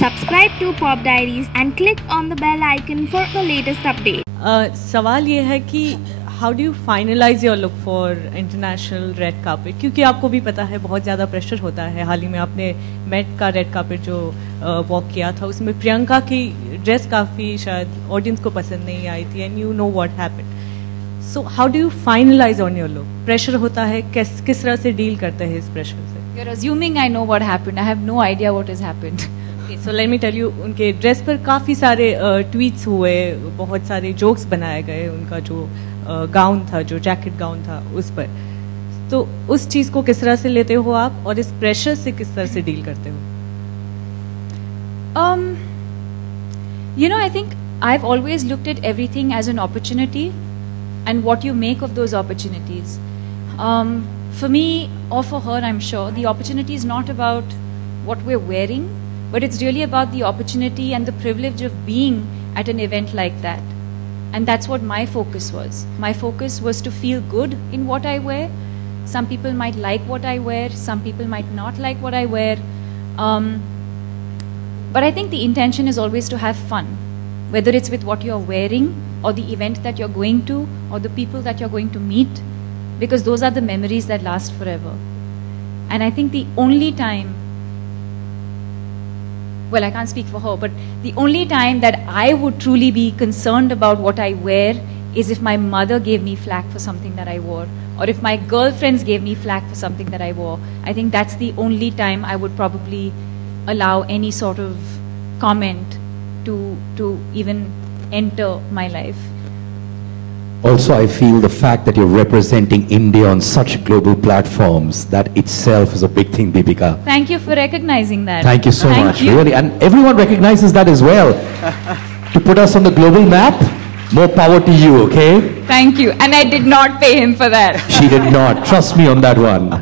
Subscribe to Pop Diaries and click on the bell icon for the latest update. सवाल ये है कि how do you finalise your look for international red carpet, क्योंकि आपको भी पता है बहुत ज़्यादा प्रेशर होता है. हाल ही में आपने मेट का रेड कार्पेट जो वॉक किया था उसमें प्रियंका की ड्रेस काफ़ी शायद ऑडियंस को पसंद नहीं आई थी and you know what happened. So how do you finalise on your look? Pressure होता है, किस तरह से डील करते हैं इस प्रेशर से? You're assuming I know what happened. I have no idea what has happened. So let me tell you, उनके ड्रेस पर काफ़ी सारे ट्वीट्स हुए, बहुत सारे जोक्स बनाए गए, उनका जो गाउन था, जो जैकेट गाउन था उस पर. तो उस चीज़ को किस तरह से लेते हो आप और इस प्रेशर से किस तरह से डील करते हो? I think I've always looked at everything as an opportunity and what you make of those opportunities. For me or for her, I'm sure, the opportunity is not about what we're wearing, but it's really about the opportunity and the privilege of being at an event like that. And that's what my focus was. My focus was to feel good in what I wear. Some people might like what I wear, some people might not like what I wear. But I think the intention is always to have fun, whether it's with what you're wearing or the event that you're going to or the people that you're going to meet, because those are the memories that last forever. And I think the only time, well, I can't speak for her, but the only time that I would truly be concerned about what I wear is if my mother gave me flack for something that I wore, or if my girlfriends gave me flack for something that I wore. I think that's the only time I would probably allow any sort of comment to even enter my life. Also, I feel the fact that you're representing India on such global platforms, that itself is a big thing, Deepika. Thank you for recognizing that. Thank you so much, you. really. And everyone recognizes that as well. To put us on the global map, more power to you, okay? Thank you. And I did not pay him for that. She did not. Trust me on that one.